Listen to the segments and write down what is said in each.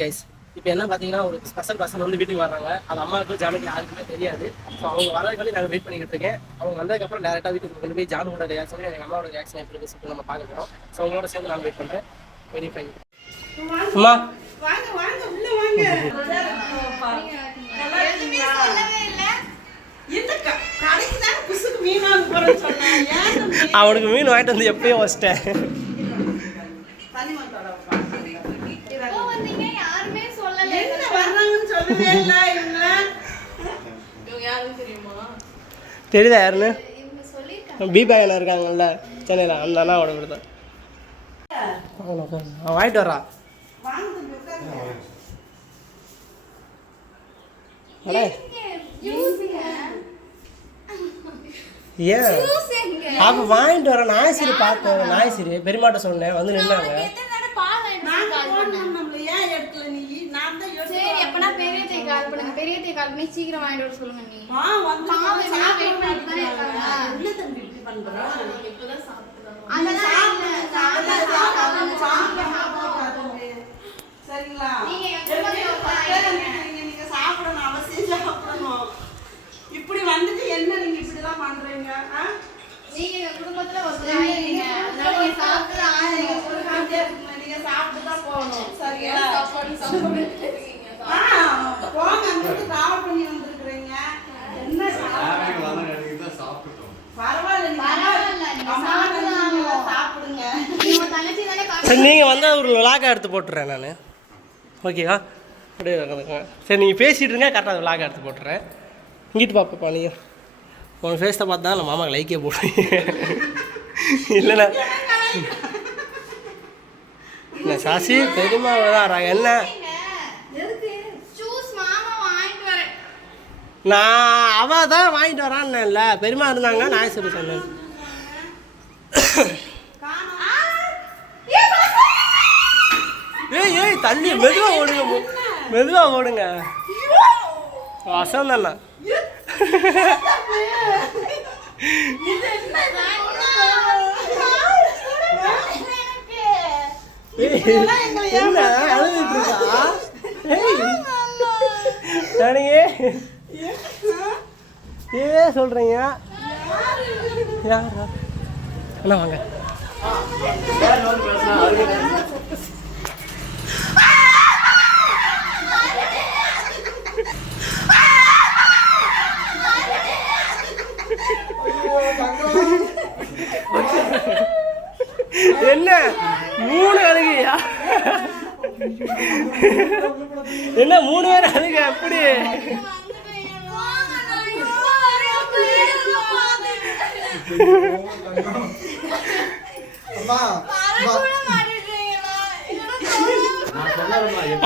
Guys இப்போ என்ன பார்த்தீங்கன்னா ஒரு ஸ்பெஷல் பர்சன் வந்து வீட்டுக்கு வர்றாங்க. அது அம்மாவுக்கும் ஜானுக்கு யாருக்குமே தெரியாது. ஸோ அவங்க வரதுக்கு நாங்கள் வெயிட் பண்ணிக்கிட்டு இருக்கேன். அவங்க வந்ததுக்கப்புறம் டேரெக்டாக வீட்டுக்கு கொண்டு போய் ஜானோட ரியாக்ஷன் எங்கள் அம்மாவோட ரியாக்ஷன் எப்படி இருக்கு சொல்லிட்டு நம்ம பார்க்க போகிறோம். ஸோ அவங்களோட சேர்ந்து நான் வெயிட் பண்ணுறேன். Very fine. அம்மா அவனுக்கு மீன் வாங்கிட்டு வந்து எப்பயும் வச்சிட்டேன். தெரியுதா யாருன்னு? பீபாயனா இருக்காங்கல்ல சென்னையில், அந்த அண்ணாவோட வீடு தான். அவன் வாங்கிட்டு வரா. ஏன் அப்போ வாங்கிட்டு வர நாய்சிரி பார்த்தேன். நாய்சிரி பெரியமாட்ட சொன்னேன், வந்து நின்னாங்க. சீக்கிரம் வாங்கிட்டு வர சொல்லுங்க. இப்படி வந்துட்டு என்ன நீங்க இப்படிதான் பண்றீங்க? நீங்க குடும்பத்துல நீங்க சாப்பிட்டுதான் போகணும். சரியா? போங்க, அங்கிட்டு டிராவல் பண்ணி வந்திருக்கிறீங்க. என்ன சாப்பிடுங்க. சரி நீங்கள் வந்து ஒரு விளாக எடுத்து போட்டுறேன் நான். ஓகேவா? அப்படியே சரி நீங்கள் பேசிகிட்டு இருங்க, கரெக்டாக அந்த விளாக எடுத்து போட்டுறேன். இங்கிட்டு பார்ப்பப்பா நீங்கள் உன் ஃபேஸை பார்த்தா நான் மாமாவுக்கு லைக்கே போடுறேன். இல்லைண்ணா இல்லை சாசி பெரியமா தான் என்ன நான் அவள் தான் வாங்கிட்டு வரான்னு இல்லை, பெரியமா இருந்தாங்க நான் சொல்லி சொன்னேன். ஏய் ஏய் தள்ளி மெதுவாக ஓடுங்க, மெதுவாக ஓடுங்க. வசம் தானே என்ன அழுதுட்டு இருக்கா? ஏ சொல்றீங்க யாரா என்ன வாங்க என்ன 3 அழுகையா? என்ன 3 பேர் அழுக? எப்படி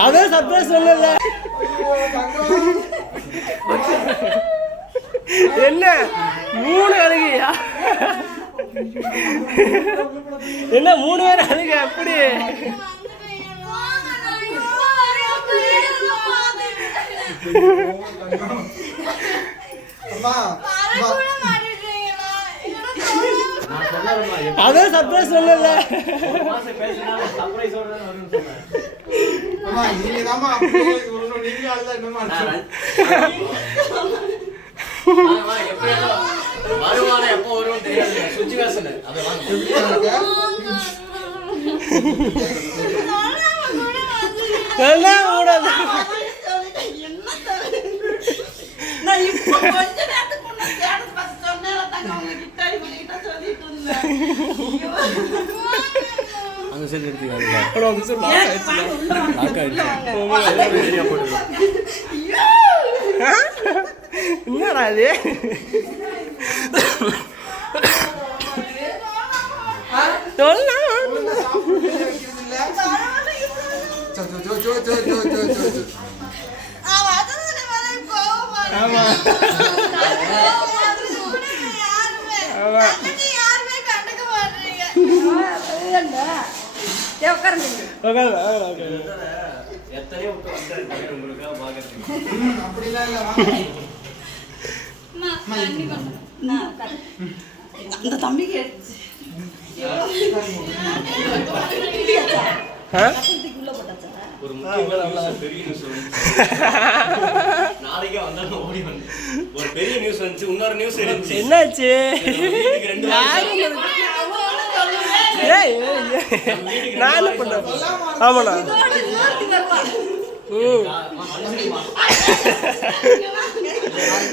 அதான் சர்ப்ரைஸ் சொல்லல. என்ன 3 அழுகையா? என்ன 3 பேர் அழுக? எப்படி அதான் சர்ப்ரைஸ் சொல்லல. எப்போ வரும் தெரியாது. அங்க செல் எடுத்துக்காங்க. என்னடா இது? அந்த தம்பிக்கு ஒரு முக்கியமான பெரிய நியூஸ் நாளைக்கே வந்தாலும் ஓடி வந்து ஒரு பெரிய நியூஸ் வந்துச்சு. இன்னொரு நியூஸ் இருந்துச்சு. என்னாச்சு? வீட்டுக்கு 2 நான் என்ன பண்ணேன்? ஆமாண்ணா.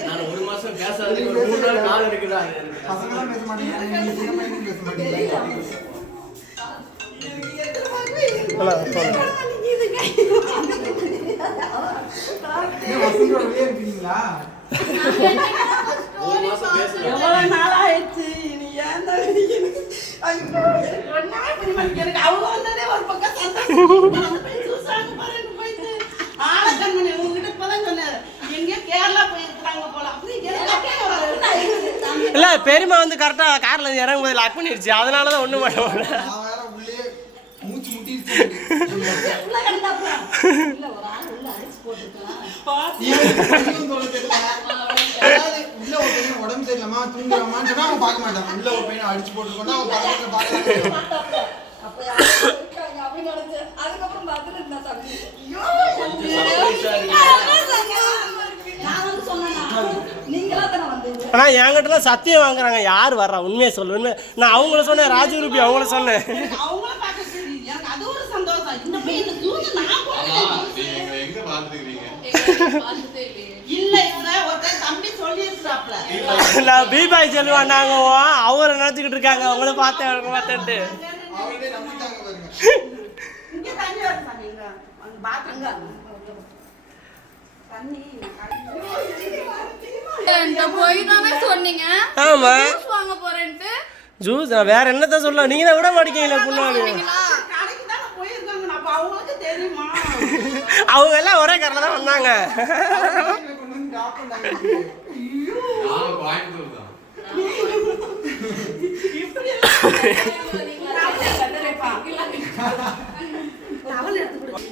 நான் 1 மாசம் பேசாததுக்கு ஒரு 3 நாள் கால் இருக்குதா? பசங்களாம் பேச மாட்டேங்கிறாங்க, நீங்க சின்ன பையனும் பேச மாட்டேங்கிறீங்க. வசந்தோட வெளியே இருக்கீங்களா? 1 மாசம் பேசல. எவ்வளவு நாள் ஆயிடுச்சு நீ ஏன் தான் எனக்கு அவங்க வந்ததே ஒரு பக்கம் சந்தோஷம் போயிட்டு ஆளக்கண்மணி உங்ககிட்ட இப்பதான் சொன்னாரு எங்கேயோ கேரளா போயிருக்கிறாங்க போல அப்படி இல்ல பெரியமா வந்து கரெக்டா கார்ல இருந்து இறங்கும் போது லாக் பண்ணிருச்சு. அதனாலதான் ஒண்ணும் பண்ண முடியல. நான் வேற உள்ளே மூச்சு முட்டிடுச்சு. உள்ள ஒரு பையன் உடம்பு சரியில்லாமா தூங்குறாமான்னு சொன்னா அவன் பார்க்க மாட்டான். உள்ள ஒரு பையனை அடிச்சு போட்டுருக்கோன்னா அவன் பக்கத்துல பார்க்கலாம். அதுக்கப்புறம் பார்த்துட்டு இருந்தா சாமி. நான் வந்து சொன்னேன் நீங்களா தானே வந்தீங்க. ஆனா என்கிட்டலாம் சத்தியம் வாங்குறாங்க. யார் வர்றா? உண்மையை சொல்லு. உண்மை நான் அவங்கள சொன்னேன். ராஜீவ் ரூபி அவங்கள சொன்னேன். அவங்கள பார்க்க சரி எனக்கு அது ஒரு சந்தோஷம். இந்த பையன் ஜூஸ் நான் போறேன் எங்க பாத்துக்கிறீங்க இல்ல இவங்க ஒருத்தர் தம்பி சொல்லி இருக்கிறாப்ல நான் பீபாய் செல்வான் நாங்க அவரை நினைச்சுக்கிட்டு இருக்காங்க. அவங்கள பார்த்தேன்ட்டு அவங்களே நம்பிட்டாங்க பாருங்க. இங்க தண்ணி வருது சாமி இங்க அங்க பாத்துங்க தண்ணி போய் தானே சொன்னீங்க ஆமா வாங்க போறேன்ட்டு. ஜூஸ் நான் வேற என்னத்த சொல்ல? நீங்க தான் விட மாட்டீங்களா புண்ணாது? கடைக்கு தானே போயிருக்காங்க அப்ப அவங்களுக்கு தெரியுமா? அவங்க எல்லாம் ஒரே காரில் தான் வந்தாங்க. கொண்டு வந்து டாப் பண்ணாங்க. நாங்க கோயம்புத்தூர் தான். இப்படி டவல் எடுத்து கொடு.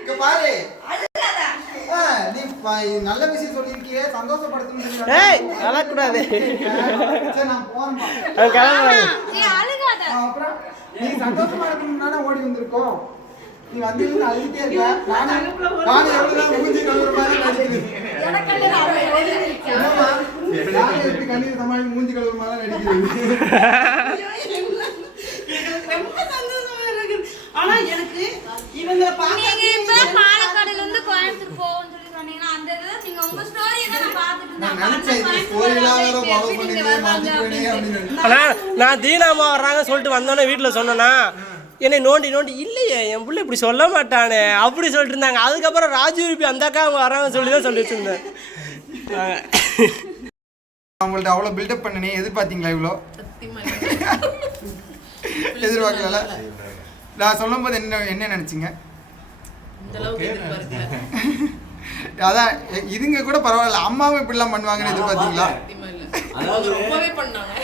இங்க பாரு. நீ நல்ல விஷயம் சொல்லியிருக்கியே, சந்தோஷப்படுத்தணும். ஏய் அழக்கூடாது. சரி நான் போறேன்பா. அப்புறம் நீ சந்தோஷமா இருக்கணும்னால ஓடி வந்திருக்கோம். நீ வந்திருந்து அழுதுட்டே இருக்க. நானும் எவ்வளவுதான் மூஞ்சி கழுவுற மாதிரி நடிக்கிறேன். என்னம்மா? யாரை எப்படி கண்ணீர் சமாளி மூஞ்சி கழுவுற மாதிரி நடிக்கிறது? எனக்கு ரொம்ப சந்தோஷமா இருக்கு. ஆனா எனக்கு இவங்களை நீங்க இப்ப பார்க்க பாலக்காடுல இருந்து கோயம்புத்தூர் போவோம்னு சொல்லி சொன்னீங்கன்னா அந்த இதுல நீங்க உங்க ஸ்டோரியை தான் நான் பார்த்துட்டு நான் இருந்தேன். நினைச்சேன் இந்த ஸ்டோரிலாம் வேற ஃபாலோ பண்ணிட்டு மாத்திக்கிறேனே அப்படின்னு. ஆனா நான் தீனாமா வர்றாங்க சொல்லிட்டு வந்தோன்னே வீட்டில் சொன்னேன்னா என்னை நோண்டி இல்லையே என் பிள்ளை இப்படி சொல்ல மாட்டானே அப்படி சொல்லிட்டு இருந்தாங்க. அதுக்கப்புறம் ராஜீவ் ரூபி அந்த அக்கா அவங்க வராங்கன்னு சொல்லி தான் சொல்லி வச்சிருந்தேன். அவங்கள்ட்ட அவ்வளோ பில்டப் பண்ணனே எதிர்பார்த்தீங்களா? இவ்வளோ எதிர்பார்க்கல. நான் சொல்லும் போது என்ன நினைச்சீங்க? அதான் இதுங்க கூட பரவாயில்ல, அம்மாவும் இப்படிலாம் பண்ணுவாங்கன்னு எதிர்பார்த்தீங்களா? அதாவது ரொம்பவே பண்ணாங்க.